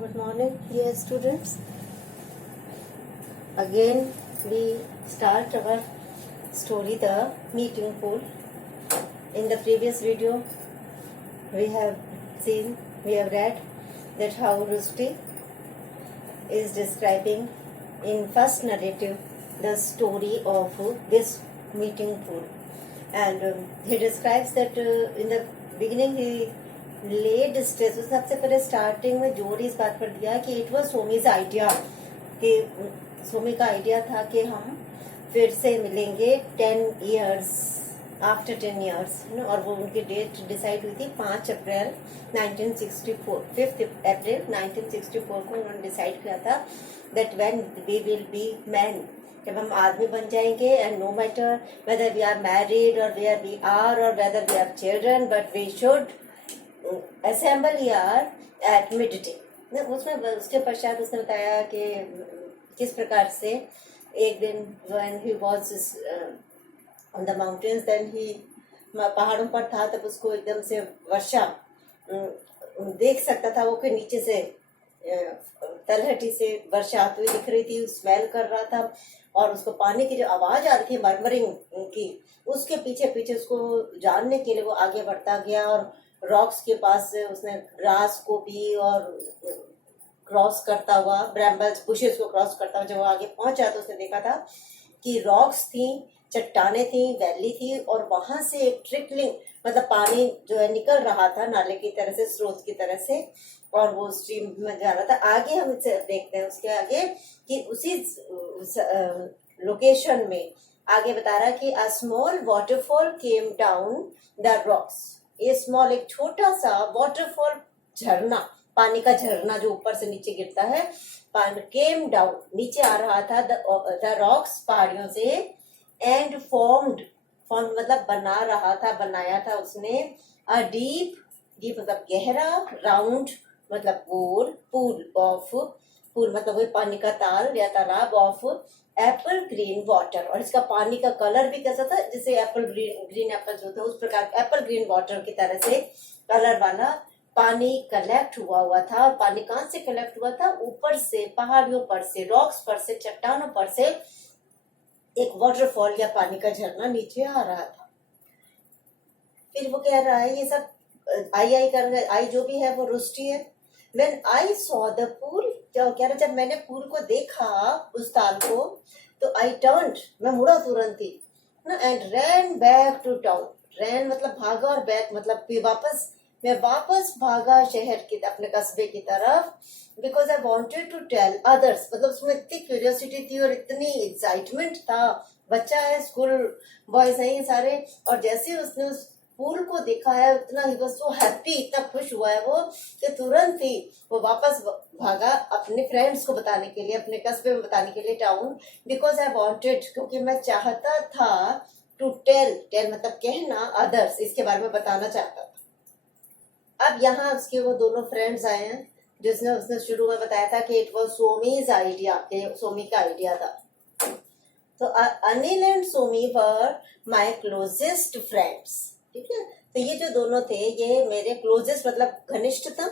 Good morning, dear students. Again, we start our story, The Meeting Pool. In the previous video, we have read that how Rusty is describing in first narrative the story of this meeting pool. And he describes that in the beginning he laid stress उसने सबसे पहले starting में जोर इस बात पर दिया कि इट वाज सोमीज आइडिया कि सोमी का आइडिया था कि हम फिर से मिलेंगे 10 years आफ्टर 10 years और वो उनकी डेट डिसाइड हुई थी 5 अप्रैल 1964 5 अप्रैल 1964 को उन्होंने डिसाइड किया था that when we will be man जब हम आदमी बन जाएंगे and no matter whether we are married or where we are or whether we are children but we should assemble यार एट मिड डे। उसमें उसके पश्चात उसने बताया कि किस प्रकार से एक दिन when he was on the mountains then he पहाड़ों पर था तब उसको एकदम से वर्षा देख सकता था वो कि नीचे से तलहटी से वर्षा आती हुई दिख रही थी, स्मेल कर रहा था और उसको पानी की जो आवाज आ रही थी मरमरिंग की उसके पीछे पीछे उसको जानने के लिए वो आगे बढ़ता गया और रॉक्स के पास से उसने ग्रास को भी और क्रॉस करता हुआ ब्रैम्बल्स बुशेस को क्रॉस करता हुआ जब वो आगे पहुंचा तो उसने देखा था कि रॉक्स थी, चट्टाने थी, वैली थी और वहां से एक ट्रिकलिंग मतलब पानी जो है निकल रहा था नाले की तरह से, स्रोत की तरह से और वो स्ट्रीम में जा रहा था। आगे हम इसे देखते हैं उसके आगे कि उसी लोकेशन में आगे बता रहा है कि a small waterfall came down the rocks. ये स्मॉल एक छोटा सा वाटरफॉल झरना, पानी का झरना जो ऊपर से नीचे गिरता है, पानी केम डाउन नीचे आ रहा था द रॉक्स पहाड़ियों से एंड फॉर्म्ड मतलब बना रहा था, बनाया था उसने अ डीप मतलब गहरा, राउंड मतलब गोल, पूल मतलब वही पानी का ताल या तालाब ऑफ एप्पल ग्रीन वाटर और इसका पानी का कलर भी कैसा था जैसे एप्पल ग्रीन एप्पल्स होते हैं उस प्रकार एप्पल ग्रीन वाटर की तरह से कलर वाला पानी कलेक्ट हुआ था। और पानी कहाँ से कलेक्ट हुआ था? ऊपर से, पहाड़ियों पर से, रॉक्स पर से, चट्टानों पर से एक वाटरफॉल या पानी का झरना नीचे आ रहा था। फिर वो कह रहा है ये सब आई कर रहा है, आई जो भी है वो रुष्टी है। When I saw the pool, कह रहा जब मैंने पूल को देखा उस ताल को तो I turned मैं मुड़ा तुरंत ही ना and ran back to town। ran मतलब भागा और back मतलब मैं वापस भागा शहर की अपने कस्बे की तरफ because I wanted to tell others मतलब उसमें इतनी क्यूरियोसिटी थी और इतनी एक्साइटमेंट था, बच्चा है, स्कूल बॉयज हैं ये सारे और जैसे उसने उस पूल को देखा है उतना ही बस वो हैप्पी, इतना खुश हुआ है वो कि तुरंत ही वो वापस भागा अपने फ्रेंड्स को बताने के लिए, अपने कस्बे में बताने के लिए टाउन बिकॉज आई वांटेड क्योंकि मैं चाहता था टू टेल मतलब कहना अदर्स इसके बारे में बताना चाहता था। अब यहाँ उसके वो दोनों फ्रेंड्स आए हैं जिसने उसने शुरू में बताया था कि it was Somi's idea, Somi का आइडिया था। तो Anil and Somi were my closest friends, ठीक है। तो ये जो दोनों थे ये मेरे क्लोजेस्ट मतलब घनिष्ठतम,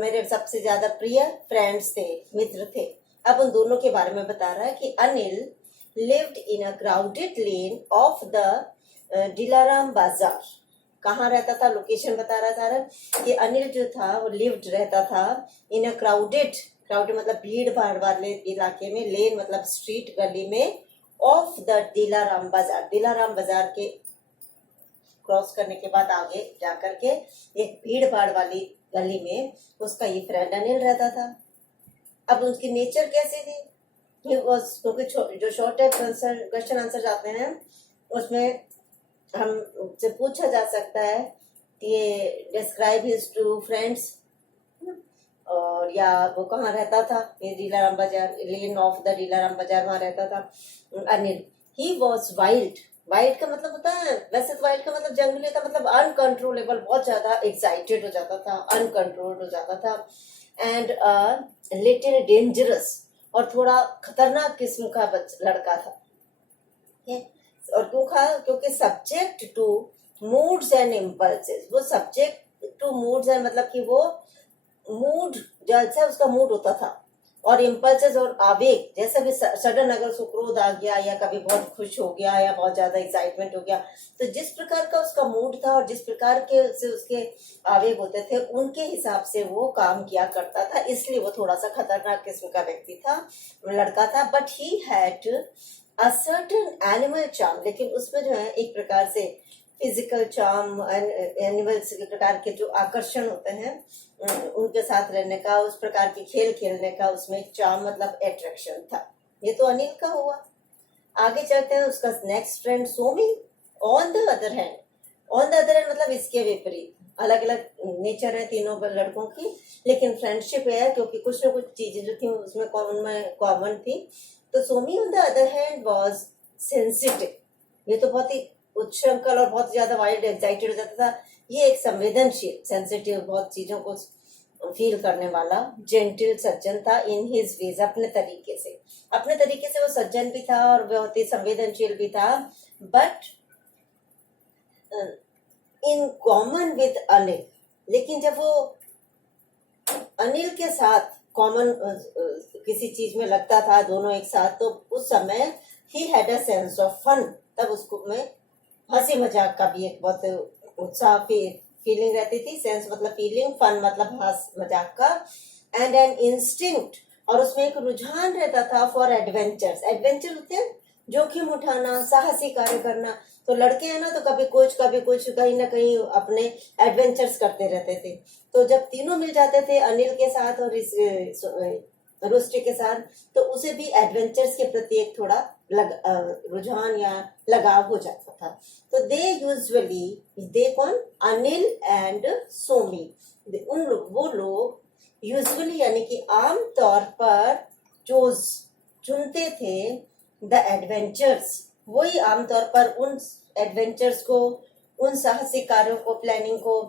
मेरे सबसे ज्यादा प्रिय फ्रेंड्स थे, मित्र थे। अब उन दोनों के बारे में बता रहा है कि Anil lived in a crowded lane of the Dilaram बाजार। कहाँ रहता था? लोकेशन बता रहा था कि अनिल जो था वो लिव्ड रहता था इन अ क्राउडेड मतलब भीड़ भाड़ वाले इलाके में, लेन मतलब स्ट्रीट, गली में, ऑफ द दिलाराम बाजार के क्रॉस करने के बाद आगे जाकर के एक भीड़ भाड़ वाली गली में उसका ये फ्रेंड अनिल रहता था। अब उसकी नेचर कैसी थी? क्योंकि जो शॉर्ट क्वेश्चन आंसर आते हैं उसमें हम से पूछा जा सकता है कि ये डिस्क्राइब हिज टू फ्रेंड्स और या वो कहाँ रहता था, ये दिलाराम बाजार, लेन ऑफ द दिलाराम बाजार, वहां रहता था अनिल। ही वॉज वाइल्ड का मतलब होता है वैसे तो वाइल्ड का मतलब जंगली था, मतलब अनकंट्रोलेबल, बहुत ज्यादा एक्साइटेड हो जाता था, अनकंट्रोल्ड हो जाता था एंड लिटिल डेंजरस और थोड़ा खतरनाक किस्म का लड़का था। और क्योंकि subject to moods and impulses, वो सब्जेक्ट टू मूड्स एंड मतलब कि वो मूड जैसा उसका मूड होता था, और इम्पल्सेस और आवेग जैसे भी सडन अगर उसको क्रोध आ गया या कभी बहुत खुश हो गया या बहुत ज्यादा एक्साइटमेंट हो गया, तो जिस प्रकार का उसका मूड था और जिस प्रकार के से उसके आवेग होते थे उनके हिसाब से वो काम किया करता था। इसलिए वो थोड़ा सा खतरनाक किस्म का व्यक्ति था, लड़का था। But he had a certain animal charm, लेकिन उसमें जो है एक प्रकार से फिजिकल चार्म, एनिमल्स के प्रकार के जो आकर्षण होते हैं उनके साथ रहने का, उस प्रकार के खेल खेलने का उसमें एक चार्म मतलब अट्रैक्शन था। ये तो अनिल का हुआ। आगे चलते हैं, उसका next friend Somi. On the other hand, on the other hand मतलब इसके विपरीत, अलग अलग नेचर है तीनों लड़कों की, लेकिन फ्रेंडशिप है क्योंकि कुछ ना कुछ चीजें जो थी उसमें कॉमन थी। तो Somi on the other hand was sensitive, ये तो बहुत ही उच्छृंखल और बहुत ज्यादा वाइल्ड एक्साइटेड हो जाता था। ये एक संवेदनशील, सेंसिटिव, बहुत चीजों को फील करने वाला जेंटिल सज्जन था इन हिज वेज, अपने तरीके से, अपने तरीके से वो सज्जन भी था और बहुत ही संवेदनशील भी था। But in common with Anil, लेकिन जब वो अनिल के साथ कॉमन किसी चीज में लगता था दोनों एक साथ, तो उस समय he had a sense of fun, तब उसको में हंसी मजाक का भी एक बहुत उत्साह फीलिंग रहती थी। सेंस मतलब फीलिंग, फन मतलब हंस मजाक का, एंड एन इंस्टिंक्ट, और उसमें एक रुझान रहता था फॉर एडवेंचर्स। एडवेंचर होते हैं जोखिम उठाना, साहसी कार्य करना। तो लड़के हैं ना, तो कभी कुछ कहीं ना कहीं अपने एडवेंचर्स करते रहते थे। तो जब तीनों मिल जाते थे अनिल के साथ और इस रुष्टि के साथ, तो उसे भी एडवेंचर्स के प्रति एक थोड़ा रुझान या लगाव हो जाता था। तो दे यूजुअली, दे कौन, अनिल एंड सोमी, वो लोग यूजुअली यानी कि आम तौर पर चुनते थे द एडवेंचर्स, वही आमतौर पर उन एडवेंचर्स को, उन साहसिक कार्यों को, प्लानिंग को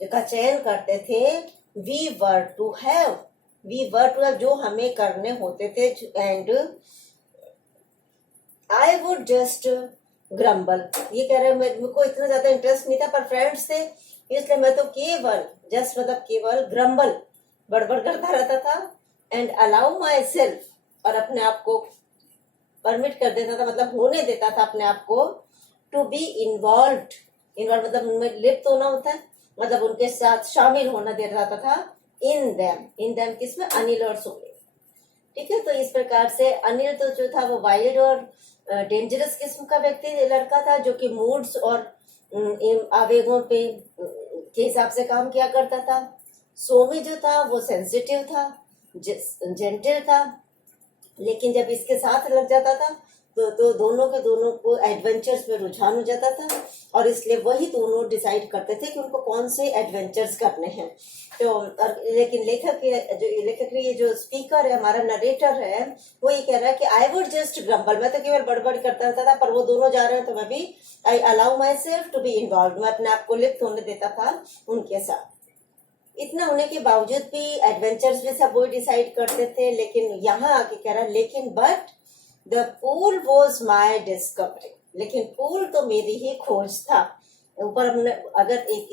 का चयन करते थे। वी वर टू हैव जो हमें करने होते थे। And I would just grumble, ये कह रहे मेरे को इतना ज्यादा इंटरेस्ट नहीं था, पर फ्रेंड्स थे इसलिए मैं तो केवल, जस्ट मतलब केवल, ग्रम्बल बड़बड़ करता रहता था। एंड अलाउ माई सेल्फ, और अपने आप को परमिट कर देता था, मतलब होने देता था अपने आप को, टू बी इन्वॉल्व मतलब उनमें लिप्त होना होता है, मतलब उनके साथ शामिल होना दे रहा था। इन देम किसमें, अनिल और सोमी। ठीक है, तो इस प्रकार से अनिल तो जो था वो वाइल्ड और डेंजरस किस्म का व्यक्ति, लड़का था जो कि मूड्स और आवेगों पे के हिसाब से काम किया करता था। सोमी जो था वो सेंसिटिव था, जेंटल था, लेकिन जब इसके साथ लग जाता था तो दोनों को एडवेंचर्स में रुझान हो जाता था, और इसलिए वही दोनों डिसाइड करते थे कि उनको कौन से एडवेंचर्स करने हैं। तो लेकिन लेखक ये जो स्पीकर है, हमारा नरेटर है, वो ये कह रहा है कि आई वुड जस्ट ग्रम्बल, मैं तो केवल बड़बड़ करता रहता था, पर वो दोनों जा रहे हैं तो मैं भी I allow myself to be involve, मैं अपने आप को लिप्त होने देता था उनके साथ। इतना होने के बावजूद भी एडवेंचर्स में सब वही डिसाइड करते थे। लेकिन यहाँ आके कह रहा है, लेकिन but the pool was my discovery, लेकिन पूल तो मेरी ही खोज था। ऊपर हमने अगर एक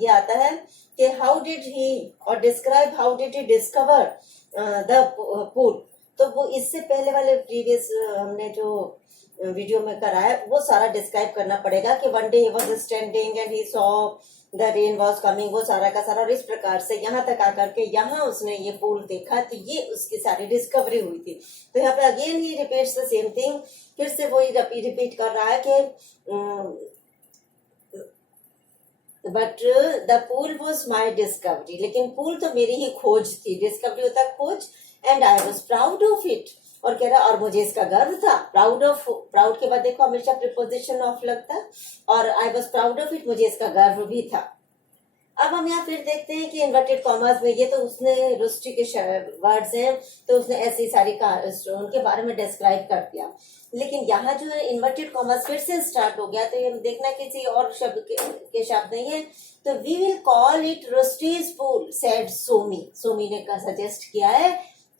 ये आता है कि हाउ डिड ही, और describe how did he discover the pool, तो वो इससे पहले वाले प्रीवियस हमने जो वीडियो में कराया वो सारा डिस्क्राइब करना पड़ेगा कि one day he was standing and he saw the rain was coming, वो सारा का सारा। और इस प्रकार से यहाँ तक आकर के यहाँ उसने ये पूल देखा, तो ये उसकी सारी डिस्कवरी हुई थी। तो यहाँ पे again he repeats the same thing, फिर से वही रिपीट कर रहा है कि but the pool was my discovery, लेकिन पूल तो मेरी ही खोज थी। डिस्कवरी होता है खोज, and I was proud of it, और कह रहा और मुझे इसका गर्व था। प्राउड के बाद देखो हमेशा प्रिपोजिशन ऑफ लगता है, और I was proud of it, मुझे इसका गर्व भी था। अब हम यहाँ फिर देखते हैं कि इन्वर्टेड कॉमर्स में, ये तो उसने रुष्टि के वर्ड्स हैं तो उसने ऐसी सारी उनके बारे में डिस्क्राइब कर दिया, लेकिन यहाँ जो है इन्वर्टेड कॉमर्स फिर से स्टार्ट हो गया। तो ये देखना किसी और शब्द के शब्द नहीं है, तो वी विल कॉल इट रुष्टिज पूल, सेड सोमी। सोमी ने सजेस्ट किया है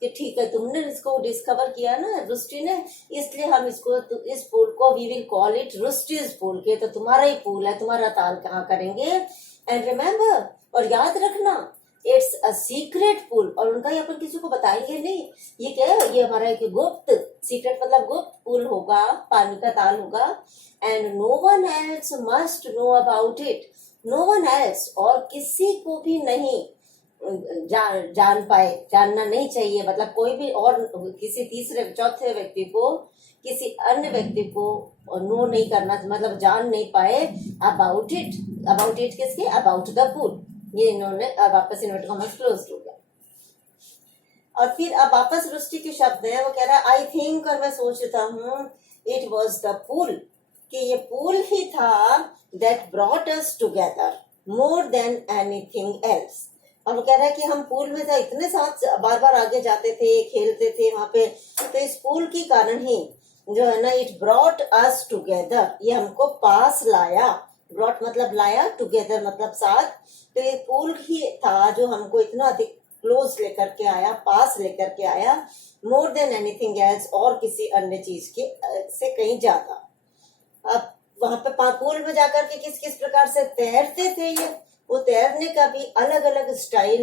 कि ठीक है, तुमने इसको डिस्कवर किया ना रुष्टि ने, इसलिए हम इसको इस पूल को वी विल कॉल इट रुष्टिज पूल, के तो तुम्हारा ही पूल है, तुम्हारा ताल कहाँ करेंगे। एंड रिमेम्बर, और याद रखना, इट्स अ सीक्रेट पूल, और उनका ये अपन किसी को बताएंगे नहीं। ये क्या है, ये हमारा एक गुप्त, सीक्रेट मतलब गुप्त पूल होगा, पानी का ताल होगा। And no one else must know about it, no one else, और किसी को भी नहीं जान पाए, जानना नहीं चाहिए, मतलब कोई भी और किसी तीसरे चौथे व्यक्ति को, किसी अन्य व्यक्ति को नो नहीं करना, मतलब जान नहीं पाए अबाउट इट। अबाउट इट किसके, अबाउट द पूल। ये इन्होंने अब वापस इन्वर्ट कॉमर्स क्लोज हो गया। और फिर अब वापस रुष्टि के शब्द है, वो कह रहा है आई थिंक, और मैं सोचता हूँ, इट वॉज द पूल, कि ये पूल ही था that brought us together more than anything else. और वो कह रहा है कि हम पूल में इतने साथ बार बार आगे जाते थे, खेलते थे वहां पे, तो इस पूल के कारण ही जो है ना, इट ब्रॉट अस टुगेदर, ये हमको पास लाया। ब्रॉट मतलब लाया, टुगेदर मतलब साथ, तो ये पूल ही था जो हमको इतना अधिक क्लोज लेकर के आया, पास लेकर के आया, मोर देन एनीथिंग एल्स, और किसी अन्य चीज के से कहीं ज्यादा। अब वहां पे पूल में जाकर के किस किस प्रकार से तैरते थे ये, वो तैरने का भी अलग अलग स्टाइल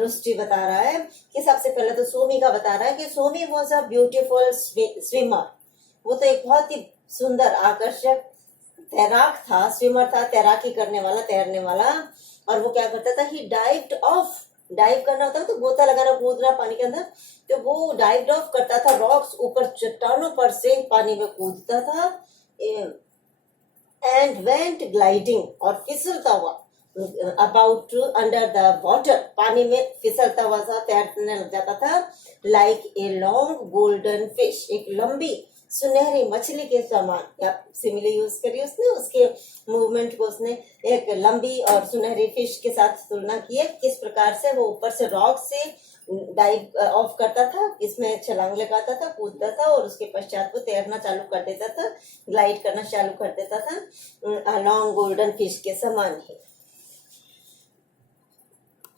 रुष्टि बता रहा है। कि सबसे पहले तो सोमी का बता रहा है कि Somi was a beautiful swimmer, वो तो एक बहुत ही सुंदर आकर्षक तैराक था, स्विमर था, तैराकी करने वाला, तैरने वाला। और वो क्या करता था, ही डाइव्ड ऑफ, डाइव करना होता है तो गोता लगाना, कूदना पानी के अंदर, तो वो डाइव्ड ऑफ करता था रॉक्स, ऊपर चट्टानों पर से पानी में कूदता था। एंड वेंट ग्लाइडिंग, और फिसलता हुआ, अबाउट अंडर द वाटर, पानी में फिसलता हुआ सा तैरने लग जाता था। Like a long golden fish, एक लंबी सुनहरी मछली के समान, या सिमिली यूज करी उसने, उसके मूवमेंट को उसने एक लंबी और सुनहरी फिश के साथ तुलना की है। किस प्रकार से वो ऊपर से रॉक से डाइव ऑफ करता था, इसमें छलांग लगाता था, कूदता था, और उसके पश्चात वो तैरना चालू कर देता था, ग्लाइड करना चालू कर देता था, लॉन्ग गोल्डन फिश के समान ही।